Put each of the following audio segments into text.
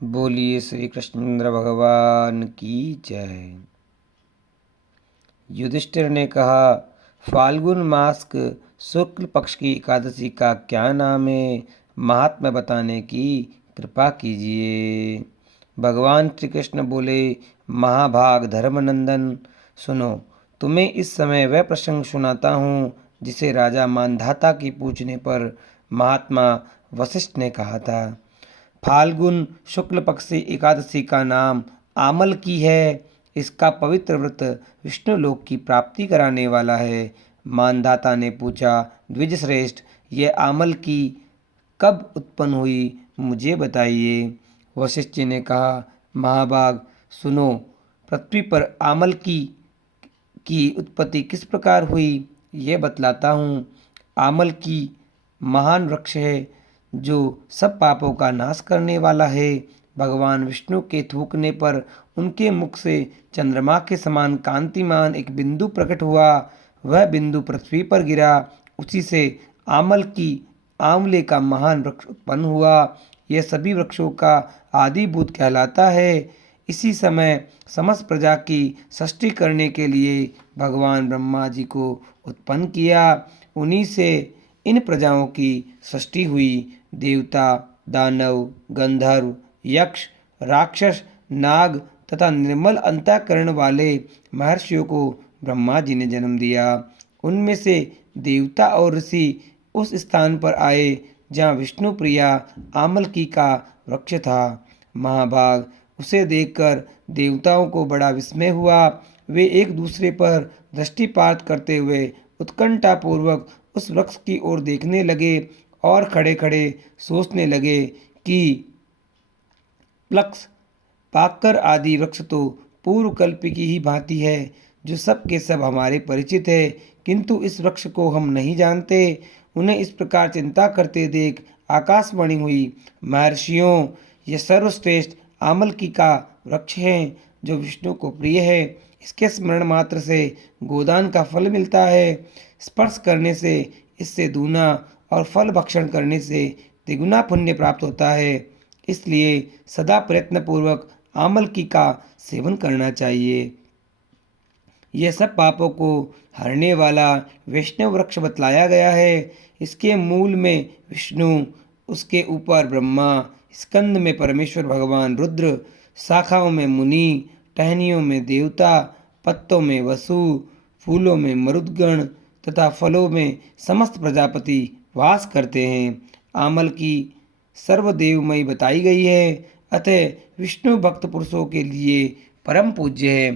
बोलिए श्री कृष्णचंद्र भगवान की जय। युधिष्ठिर ने कहा, फाल्गुन मास शुक्ल पक्ष की एकादशी का क्या नाम है? महात्म्य बताने की कृपा कीजिए। भगवान श्री कृष्ण बोले, महाभाग धर्मनंदन, सुनो, तुम्हें इस समय वह प्रसंग सुनाता हूँ जिसे राजा मानधाता की पूछने पर महात्मा वशिष्ठ ने कहा था। फाल्गुन शुक्ल पक्ष एकादशी का नाम आमल की है। इसका पवित्र व्रत विष्णु लोक की प्राप्ति कराने वाला है। मानधाता ने पूछा, द्विजश्रेष्ठ, यह आमल की कब उत्पन्न हुई, मुझे बताइए। वशिष्ठ जी ने कहा, महाभाग सुनो, पृथ्वी पर आमल की उत्पत्ति किस प्रकार हुई, यह बतलाता हूँ। आमल की महान वृक्ष है जो सब पापों का नाश करने वाला है। भगवान विष्णु के थूकने पर उनके मुख से चंद्रमा के समान कांतिमान एक बिंदु प्रकट हुआ। वह बिंदु पृथ्वी पर गिरा। उसी से आंवले का महान वृक्ष उत्पन्न हुआ। यह सभी वृक्षों का आदिभूत कहलाता है। इसी समय समस्त प्रजा की सृष्टि करने के लिए भगवान ब्रह्मा जी को उत्पन्न किया। उन्हीं से इन प्रजाओं की सृष्टि हुई। देवता, दानव, गंधर्व, यक्ष, राक्षस, नाग तथा निर्मल अंतःकरण वाले महर्षियों को ब्रह्मा जी ने जन्म दिया। उनमें से देवता और ऋषि उस स्थान पर आए जहाँ विष्णु प्रिया आमलकी का वृक्ष था। महाभाग उसे देखकर देवताओं को बड़ा विस्मय हुआ। वे एक दूसरे पर दृष्टिपात करते हुए उत्कंठापूर्वक उस वृक्ष की ओर देखने लगे और खड़े खड़े सोचने लगे कि प्लक्स, पाकर आदि वृक्ष तो पूर्व कल्प की ही भांति है, जो सब के सब हमारे परिचित है, किंतु इस वृक्ष को हम नहीं जानते। उन्हें इस प्रकार चिंता करते देख आकाशवाणी हुई, महर्षियों, यह सर्वश्रेष्ठ आमलकी का वृक्ष है जो विष्णु को प्रिय है। इसके स्मरण मात्र से गोदान का फल मिलता है। स्पर्श करने से इससे दूना और फल भक्षण करने से तिगुना पुण्य प्राप्त होता है। इसलिए सदा प्रयत्न पूर्वक आमलकी का सेवन करना चाहिए। यह सब पापों को हरने वाला वैष्णव वृक्ष बतलाया गया है। इसके मूल में विष्णु, उसके ऊपर ब्रह्मा, स्कंद में परमेश्वर भगवान रुद्र, शाखाओं में मुनि, टहनियों में देवता, पत्तों में वसु, फूलों में मरुदगण तथा फलों में समस्त प्रजापति वास करते हैं। आमल की सर्वदेवमयी बताई गई है, अतः विष्णु भक्त पुरुषों के लिए परम पूज्य है।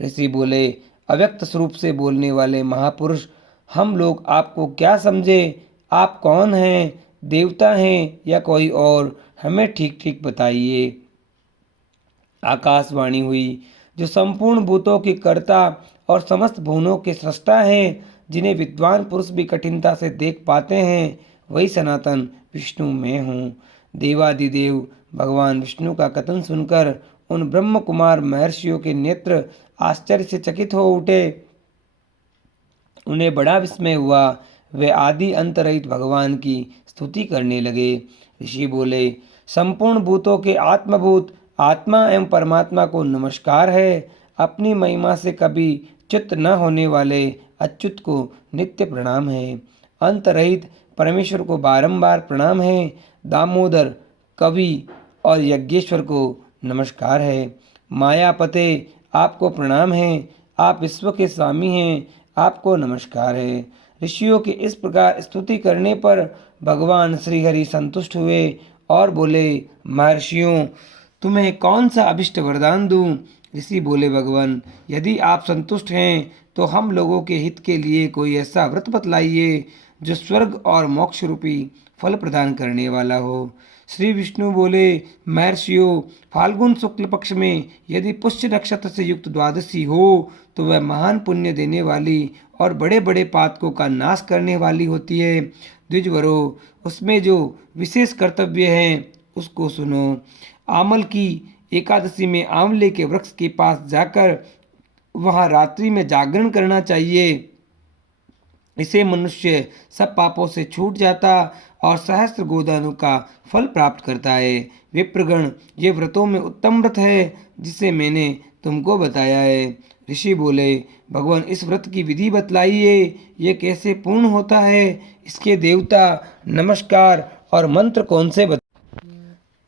ऋषि बोले, अव्यक्त स्वरूप से बोलने वाले महापुरुष, हम लोग आपको क्या समझे? आप कौन हैं? देवता हैं या कोई और? हमें ठीक ठीक बताइए। आकाशवाणी हुई, जो संपूर्ण भूतों के कर्ता और समस्त भुवनों के सृष्टा हैं, जिन्हें विद्वान पुरुष भी कठिनता से देख पाते हैं, वही सनातन विष्णु मैं हूँ। देवादिदेव भगवान विष्णु का कथन सुनकर उन ब्रह्म कुमार महर्षियों के नेत्र आश्चर्य से चकित हो उठे। उन्हें बड़ा विस्मय हुआ। वे आदि अंत रहित भगवान की स्तुति करने लगे। ऋषि बोले, संपूर्ण भूतों के आत्मभूत आत्मा एवं परमात्मा को नमस्कार है। अपनी महिमा से कभी च्युत न होने वाले अच्युत को नित्य प्रणाम है। अंत रहित परमेश्वर को बारंबार प्रणाम है। दामोदर, कवि और यज्ञेश्वर को नमस्कार है। मायापते, आपको प्रणाम है। आप विश्व के स्वामी हैं, आपको नमस्कार है। ऋषियों की इस प्रकार स्तुति करने पर भगवान श्रीहरि संतुष्ट हुए और बोले, महर्षियों, तुम्हें कौन सा अभिष्ट वरदान दूं? ऋषि बोले, भगवान, यदि आप संतुष्ट हैं तो हम लोगों के हित के लिए कोई ऐसा व्रत बतलाइए जो स्वर्ग और मोक्ष रूपी फल प्रदान करने वाला हो। श्री विष्णु बोले, महर्षियों, फाल्गुन शुक्ल पक्ष में यदि पुष्य नक्षत्र से युक्त द्वादशी हो तो वह महान पुण्य देने वाली और बड़े बड़े पातकों का नाश करने वाली होती है। द्विजवरो, उसमें जो विशेष कर्तव्य हैं उसको सुनो। आमल की एकादशी में आंवले के वृक्ष के पास जाकर वहां रात्रि में जागरण करना चाहिए। इसे मनुष्य सब पापों से छूट जाता और सहस्त्र गोदानों का फल प्राप्त करता है। विप्रगण, ये व्रतों में उत्तम व्रत है जिसे मैंने तुमको बताया है। ऋषि बोले, भगवान इस व्रत की विधि बतलाइए, ये कैसे पूर्ण होता है, इसके देवता, नमस्कार और मंत्र कौन से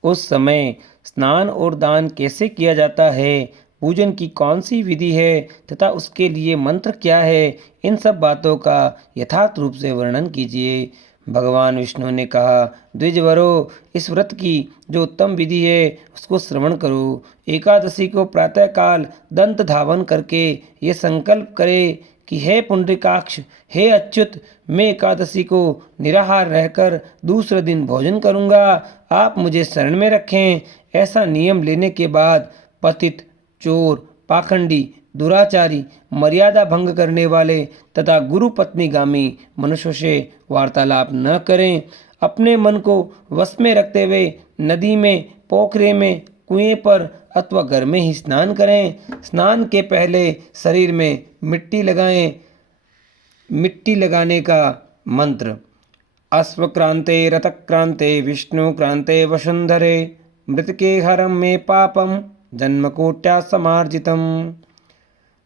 उस समय स्नान और दान कैसे किया जाता है, पूजन की कौन सी विधि है तथा उसके लिए मंत्र क्या है, इन सब बातों का यथार्थ रूप से वर्णन कीजिए। भगवान विष्णु ने कहा, द्विजवरो, इस व्रत की जो उत्तम विधि है उसको श्रवण करो। एकादशी को प्रातःकाल दंत धावन करके ये संकल्प करे कि हे पुंडरीकाक्ष, हे अच्युत, मैं एकादशी को निराहार रहकर दूसरे दिन भोजन करूंगा, आप मुझे शरण में रखें। ऐसा नियम लेने के बाद पतित, चोर, पाखंडी, दुराचारी, मर्यादा भंग करने वाले तथा गुरु पत्नीगामी मनुष्यों से वार्तालाप न करें। अपने मन को वश में रखते हुए नदी में, पोखरे में, कुएं पर अथवा घर में ही स्नान करें। स्नान के पहले शरीर में मिट्टी लगाने का मंत्र। अश्वक्रांते रथक्रांते विष्णुक्रांते वसुंधरे, मृतके हरम में पापम जन्मकोट्या समार्जितम।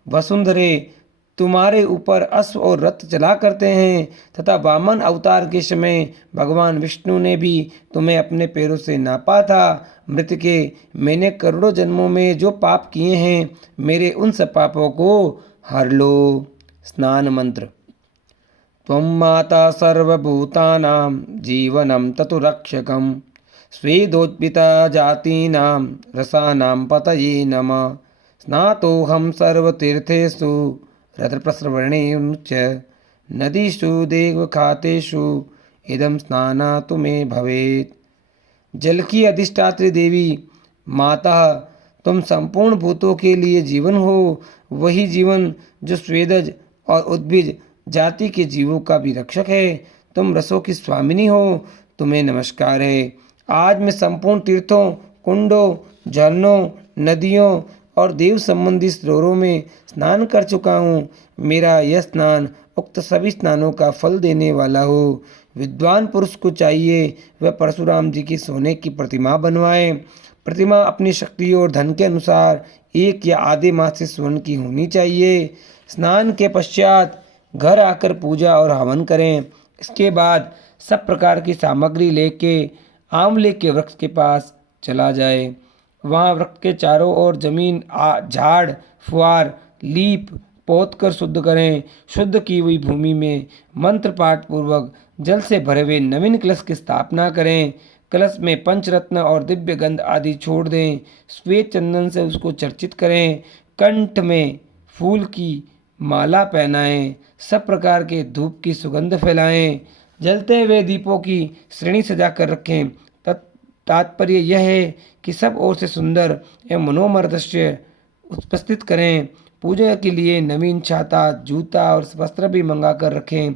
वसुंधरे, तुम्हारे ऊपर अश्व और रथ चला करते हैं तथा वामन अवतार के समय भगवान विष्णु ने भी तुम्हें अपने पैरों से नापा था। मृतके, मैंने करोड़ों जन्मों में जो पाप किए हैं, मेरे उन सब पापों को हर लो। स्नान मंत्र। त्वं माता सर्वभूतानां जीवनं ततु रक्षकं, स्वेदोत्पिता जातीनां रसानां पतये नमः। स्नातोऽहं सर्वतीर्थेषु रथप्रस्रवणेन च, नदीषु देवखातेषु इदं स्नानातु मे भवेत्। जल की अधिष्ठात्री देवी माता, तुम संपूर्ण भूतों के लिए जीवन हो, वही जीवन जो स्वेदज और उद्भिज जाति के जीवों का भी रक्षक है। तुम रसों की स्वामिनी हो, तुम्हें नमस्कार है। आज मैं संपूर्ण तीर्थों, कुंडों, झरनों, नदियों और देव संबंधी सरोवरों में स्नान कर चुका हूँ। मेरा यह स्नान उक्त सभी स्नानों का फल देने वाला हो। विद्वान पुरुष को चाहिए वह परशुराम जी की सोने की प्रतिमा बनवाए। प्रतिमा अपनी शक्ति और धन के अनुसार 1 या आधे मास से स्वर्ण की होनी चाहिए। स्नान के पश्चात घर आकर पूजा और हवन करें। इसके बाद सब प्रकार की सामग्री लेके आंवले के वृक्ष के पास चला जाए। वहाँ वृक्ष के चारों ओर जमीन, झाड़, फुआर, लीप पोत कर शुद्ध करें। शुद्ध की हुई भूमि में मंत्र पाठ पूर्वक जल से भरे हुए नवीन कलश की स्थापना करें। कलश में पंचरत्न और दिव्य गंध आदि छोड़ दें। श्वेत चंदन से उसको चर्चित करें। कंठ में फूल की माला पहनाएं। सब प्रकार के धूप की सुगंध फैलाएं। जलते हुए दीपों की श्रेणी सजा कर रखें। तात्पर्य यह है कि सब ओर से सुंदर एवं मनोहर दृश्य उपस्थित करें। पूजा के लिए नवीन छाता, जूता और वस्त्र भी मंगा कर रखें।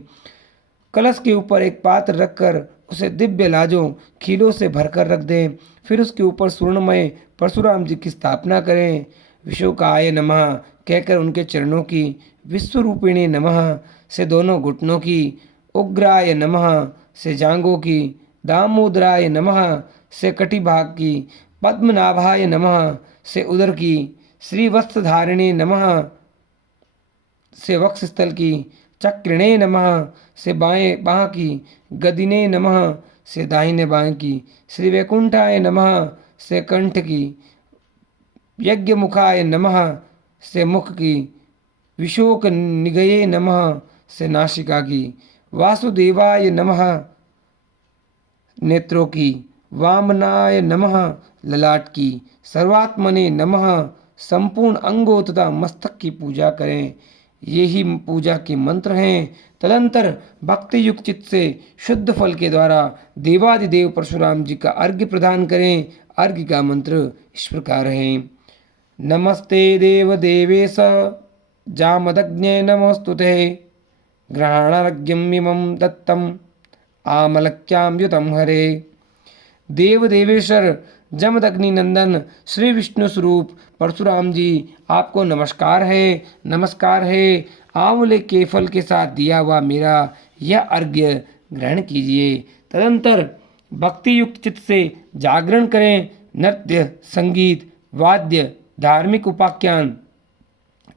कलश के ऊपर एक पात्र रखकर उसे दिव्य लाजों, खीलों से भरकर रख दें। फिर उसके ऊपर स्वर्णमय परशुराम जी की स्थापना करें। विशोकाय नमः कहकर उनके चरणों की, विश्वरूपिणी नमः से दोनों घुटनों की, उग्राय नमः से जांघों की, दामोदराय नमः से कटिभाग की, पद्मनाभाय नमः से उदर की, श्रीवत्सधारिणे नमः से वक्षस्थल की, चक्रिणे नमः से बाएं बाह की, गदिने नमः से दाहिने बाएं की, श्री वैकुंठाय नमः से कंठ की, यज्ञ मुखाय नमः से मुख की, विशोक निगये नमः से नासिका की, वासुदेवाय नमः नेत्रों की, वामनाय नमः ललाट की, सर्वात्मने नमः संपूर्ण अंगों तथा मस्तक की पूजा करें। ये ही पूजा के मंत्र हैं। तदंतर भक्ति युक्त चित्त से शुद्ध फल के द्वारा देवादिदेव परशुराम जी का अर्घ्य प्रदान करें। अर्घ्य का मंत्र इस प्रकार है। नमस्ते देव देवेश जामदग्ने नमोस्तुते, ग्रहणार्घ्यमिमं दत्तम आमलक्याम युतम हरे। देव देवेश्वर जमदग्नि नंदन श्री विष्णु स्वरूप परशुराम जी, आपको नमस्कार है, नमस्कार है। आंवले के फल के साथ दिया हुआ मेरा यह अर्घ्य ग्रहण कीजिए। तदंतर भक्ति युक्त चित्त से जागरण करें। नृत्य, संगीत, वाद्य, धार्मिक उपाख्यान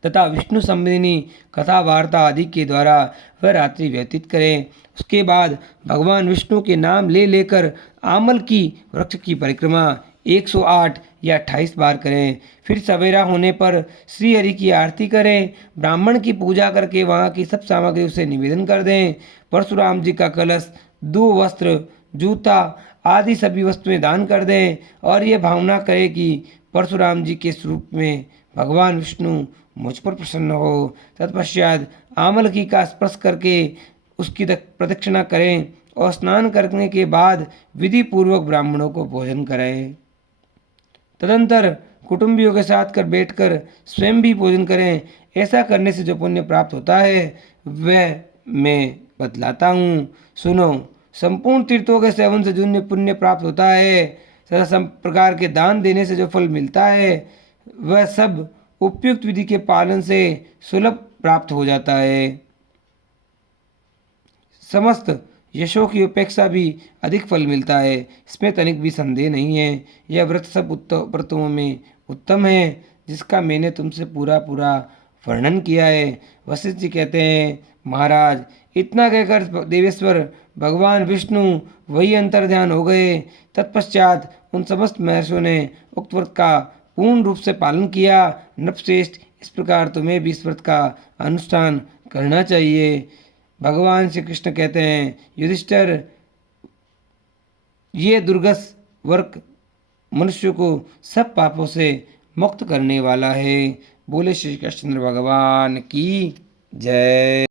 तथा विष्णु संबंधिनी कथा वार्ता आदि के द्वारा वह रात्रि व्यतीत करें। उसके बाद भगवान विष्णु के नाम ले लेकर आमल की वृक्ष की परिक्रमा 108 या 28 बार करें। फिर सवेरा होने पर श्री हरि की आरती करें। ब्राह्मण की पूजा करके वहाँ की सब सामग्री उसे निवेदन कर दें। परशुराम जी का कलश, 2 वस्त्र, जूता आदि सभी वस्तुएं दान कर दें और ये भावना करें कि परशुराम जी के स्वरूप में भगवान विष्णु मुझ पर प्रसन्न हो। तत्पश्चात आमलकी का स्पर्श करके उसकी प्रदक्षिणा करें और स्नान करने के बाद विधि पूर्वक ब्राह्मणों को भोजन करें। तदंतर कुटुंबियों के साथ कर बैठकर स्वयं भी भोजन करें। ऐसा करने से जो पुण्य प्राप्त होता है वह मैं बतलाता हूँ, सुनो। संपूर्ण तीर्थों के सेवन से जो पुण्य प्राप्त होता है तथा सब प्रकार के दान देने से जो फल मिलता है वह सब उपयुक्त विधि के पालन से सुलभ प्राप्त हो जाता है। समस्त यशों की अपेक्षा भी अधिक फल मिलता है, इसमें तनिक भी संदेह नहीं है। यह व्रत सब व्रतों में उत्तम है जिसका मैंने तुमसे पूरा वर्णन किया है। वशिष्ठ जी कहते हैं, महाराज इतना कहकर देवेश्वर भगवान विष्णु वही अंतर्ध्यान हो गए। तत्पश्चात उन समस्त महर्षियों ने उक्त व्रत का पूर्ण रूप से पालन किया। नृपश्रेष्ठ, इस प्रकार तुम्हें भी इस व्रत का अनुष्ठान करना चाहिए। भगवान श्री कृष्ण कहते हैं, युधिष्ठिर ये दुर्गस वर्क मनुष्य को सब पापों से मुक्त करने वाला है। बोले श्री कृष्ण भगवान की जय।